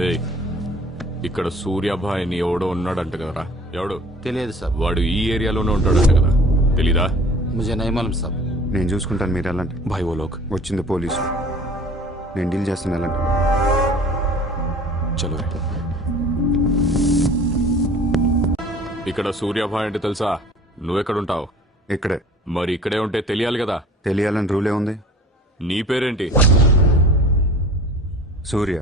ఏయ్, ఇక్కడ సూర్యాభాయ్ అని ఎవడో ఉన్నాడంట కదరా? ఎవడు? తెలియదు సాబ్. వాడు ఈ ఏరియాలోనే ఉంటాడంట కదా? తెలీదా? ముझे नहीं मालूम साहब. నేను చూసుకుంటాను, మీరు వెళ్ళండి. భాయ్ ఓ లోక్ వచ్చింది పోలీసు, నేను డీల్ చేస్తాను, వెళ్ళండి. చలో రే. ఇక్కడ సూర్యాభాయ్ అంటే తెలుసా? నువ్వెక్కడుంటావు? ఇక్కడే. మరి ఇక్కడే ఉంటే తెలియాలి కదా? తెలియాలని రూలే ఉంది. నీ పేరేంటి? సూర్య.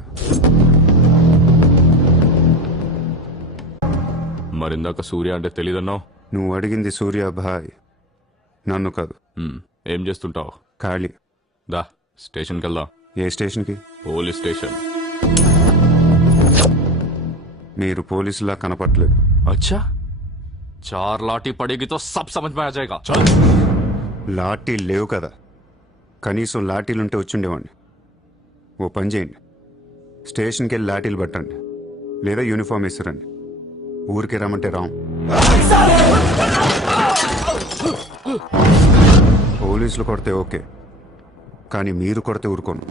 మరిందాక సూర్య అంటే తెలీదన్నావు. నువ్వు అడిగింది సూర్యాభాయ్, నన్ను కాదు. ఏం చేస్తుంటావు? ఖాళీ. దా స్టేషన్కి వెళ్దాం. ఏ స్టేషన్కి? Police station. మీరు పోలీసులా కనపట్లేదు. अच्छा, 4 लाठी पड़ेगी तो सब समझ में आ जाएगा. चल. లాఠీలు లేవు కదా, కనీసం లాఠీలుంటే వచ్చుండేవాడిని. ఓ పని చేయండి, స్టేషన్కి వెళ్ళి లాఠీలు పట్టండి, లేదా యూనిఫామ్ వేసిరండి. ఊరికి రమ్మంటే రాం. పోలీసులు కొడితే ఓకే, కానీ మీరు కొడితే ఊరుకోను.